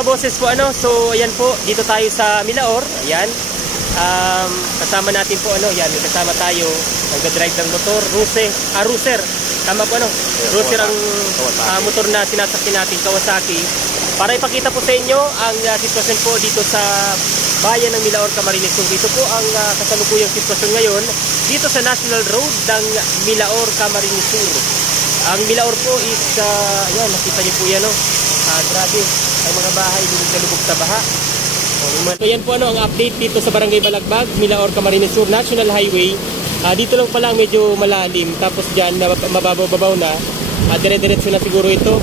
kaboses po so ayan po, dito tayo sa Milaor. Ayan. Kasama natin po yan, may kasama tayo nagda-drive ng motor, Ruser. Tama po Ruser ang motor na sinasakyan natin, Kawasaki. Para ipakita po sa inyo ang sitwasyon po dito sa bayan ng Milaor, Camarines Sur. Dito po ang kasalukuyang sitwasyon ngayon dito sa National Road ng Milaor, Camarines Sur. Ang Milaor po is ayan, nakita niyo po yan grabe, ang mga bahay lubog na lubog sa baha. So yan po ang update dito sa Barangay Balagbag, Milaor, Camarines Sur, National Highway. Dito lang pala medyo malalim, tapos dyan mababaw-babaw na. Dire-diretso na siguro ito.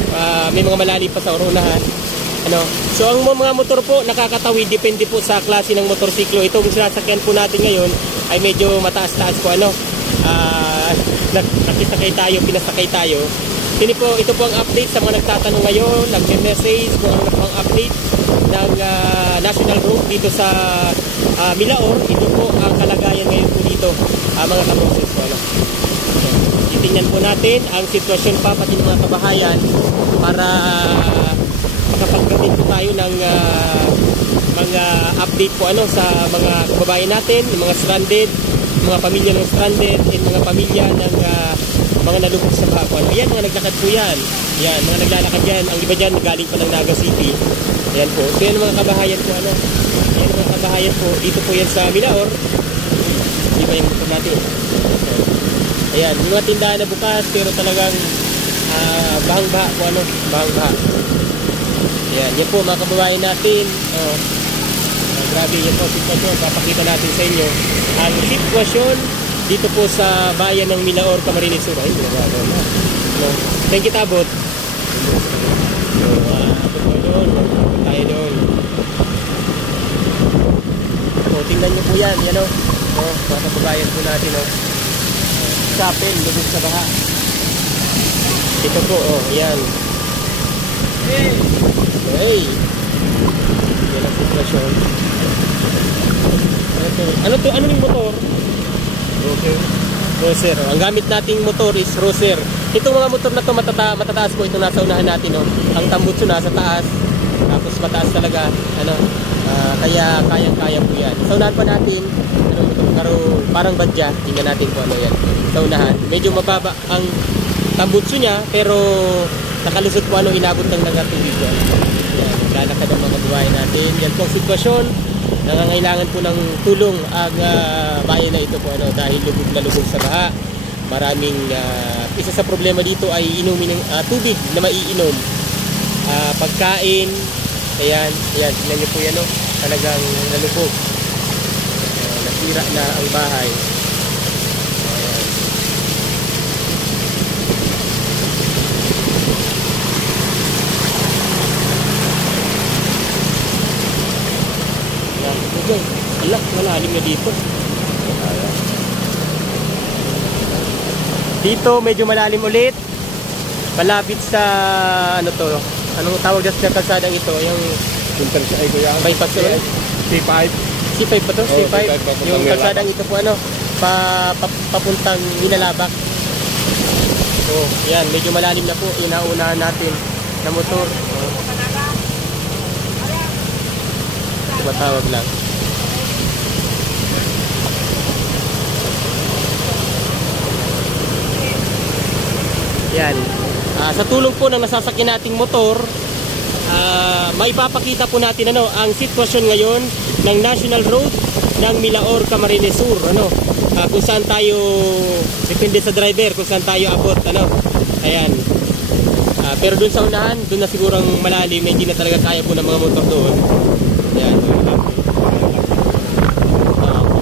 May mga malalim pa sa urunahan. So ang mga motor po nakakatawid, depende po sa klase ng motorsiklo. Itong sinasakyan po natin ngayon ay medyo mataas-taas po pinasakay tayo. Ito po ang update sa mga nagtatanong ngayon, nag-message kung ano po ang update ng National Road dito sa Milaor. Ito po ang kalagayan ngayon po dito, mga kaproses po. Titingnan po natin ang sitwasyon pa pati ng mga kabahayan para makapagdating po tayo ng mga update po sa mga kababayan natin, yung mga stranded, mga pamilya ng stranded, at mga pamilya ng mga nalubog sa baha. Ayan, mga naglakad po yan. Yan, mga naglalakad yan. Ang iba dyan, galing pa ng Naga City. Ayan po. So yan mga kabahayan po. Ayan mga kabahayan po. Dito po yan sa Milaor. Di ba yung motor natin? Ayan, yung mga tindahan na bukas, pero talagang bahang-baha po. Bahang-baha. Ayan, yan po mga kababayan natin. Grabe, yan po sitwasyon. Papakita natin sa inyo ang sitwasyon dito po sa bayan ng Milaor, Camarines Sur. Ay, ginagawa na. Thank you, Tabot. Tayo doon. Tingnan nyo po yan. Yan mga kababayan po natin. Sapin, lubog sa baha. Ito po, yan. Hey! Yan ang sitwasyon. Ano yung motor? Ruser. Ang gamit nating motor is Ruser. Itong mga motor na to matataas po. Ito nasa unahan natin. Ang tambutso nasa taas. Tapos mataas talaga. Kaya kayang-kaya po yan. Sa unahan pa natin, parang badya. Tingnan natin kung ano yan. Sa unahan. Medyo mababa ang tambutso niya, pero nakalusot po inabot ng tubig yan. Lalakad ang mga kababayan natin. Yan po ang sitwasyon. Nangangailangan po ng tulong ang bayan na ito po dahil lubog na lubog sa baha. Maraming isa sa problema dito ay inumin ng tubig na maiinom, pagkain. Ayan, tingnan niyo po yan talagang nalubog. Nasira na ang bahay. Malalim na dito. Dito medyo malalim ulit. Malapit sa anong tawag sa kalsadang ito, yung bypass C5. C5 pa to? C5. Yung kalsadang ito po papuntang Minalabak. Yan, medyo malalim na po. Inaunahan natin na motor. Matawag lang. Yan. Sa tulong po ng nasasakyan nating motor, maipapakita po natin ang sitwasyon ngayon ng National Road ng Milaor, Camarines Sur. Kung saan tayo, depende sa driver, kung saan tayo abot. Ayan. Pero dun sa unahan, dun na sigurang malalim, hindi na talaga kaya po ng mga motor doon. Ayan.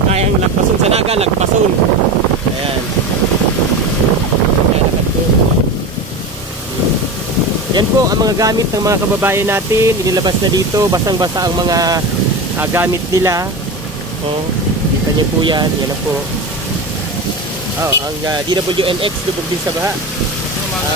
Kayang lagpason sa Naga, lagpason. Ayan. Yan po ang mga gamit ng mga kababayan natin. Inilabas na dito. Basang-basa ang mga gamit nila. Kita niyo po yan. Yan na po. Ang DWNX lubog din sa baha.